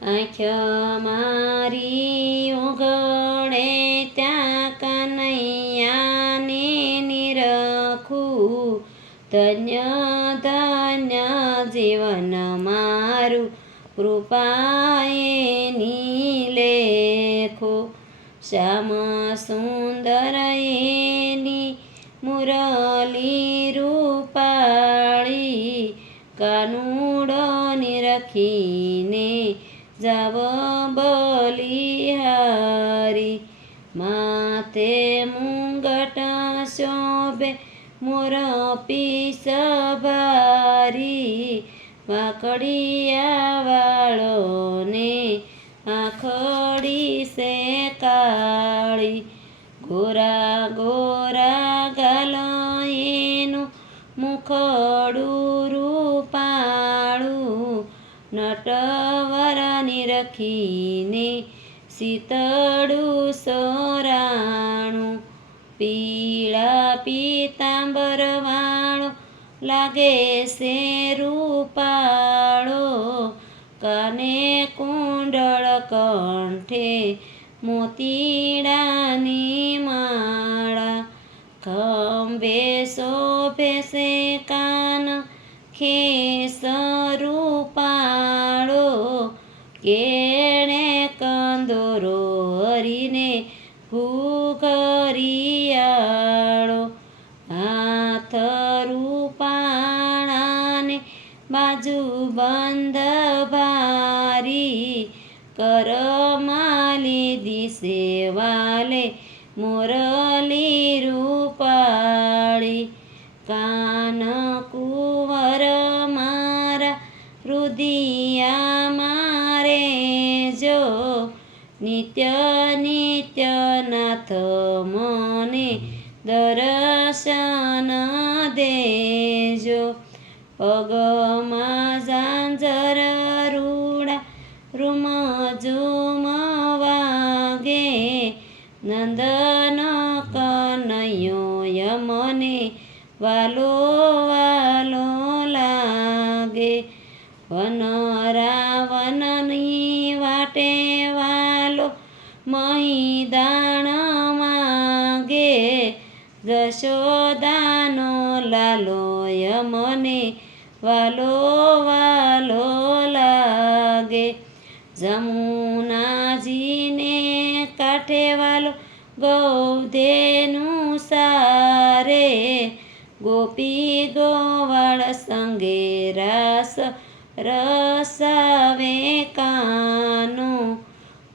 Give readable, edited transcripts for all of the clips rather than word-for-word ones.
આંખ મારી ઉઘડે ત્યાં કનૈયાને નિરખું, ધન્ય ધન્ય જીવન મારું કૃપાએની લેખો. શ્યામ સુંદર એની મુરલી રૂપાળી, કાનુડો નિરખીને જાવ બલિહારી. માથે મુંગટ શોભે મોર પીસ ભારી, વાકડિયા વાળોને આંખડી સે કાળી. ગોરા ગોરા ગાલ એનું મુખડું રૂપાળું, નટવર નિરખીને શીતળું સોરાણું. પીળા પીતાંબર વાળો લાગે છે રૂપાળો, કાને કુંડળ કંઠે મોતીડાની માળા. ખંભે શોભે છે કાન ખેસ રૂપાળો, કેણે કંદોરો હરીને ઘૂઘરિયાળો. હાથ રૂપાણાને બાજુ બંધ ભારી, કરમાલી દિશે વાલે મોરલી રૂપાળી. કાન કુંવર મારા રુદિયા મારે જો, નિત્ય નિત્ય નાથ મને દર્શન દેજો. પગમાં ઝાંઝર રૂડા રૂમ ઝુમ વાગે, નંદન કનૈયો યમને વાલો વાલો લાગે. વન રાવણની વાટે વાલો મહીદાણ માગે, જશોદાનો લાલો યમને વાલો વાલો લાગે. જમુનાજીને કાંઠે વાલો ગૌધેનું સારે, ગોપી ગોવાળ સંગે રાસ રસાવે કાનો.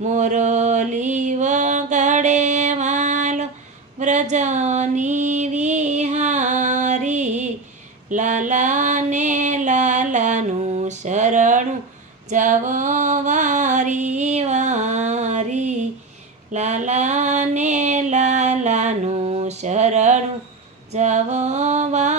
મોરલી વગાડે વાલો વ્રજની વિહારી, લાલાને લાલાનું શરણું જાવ વારી વારી. લાલાને લાલાનું શરણું જાવ વારી.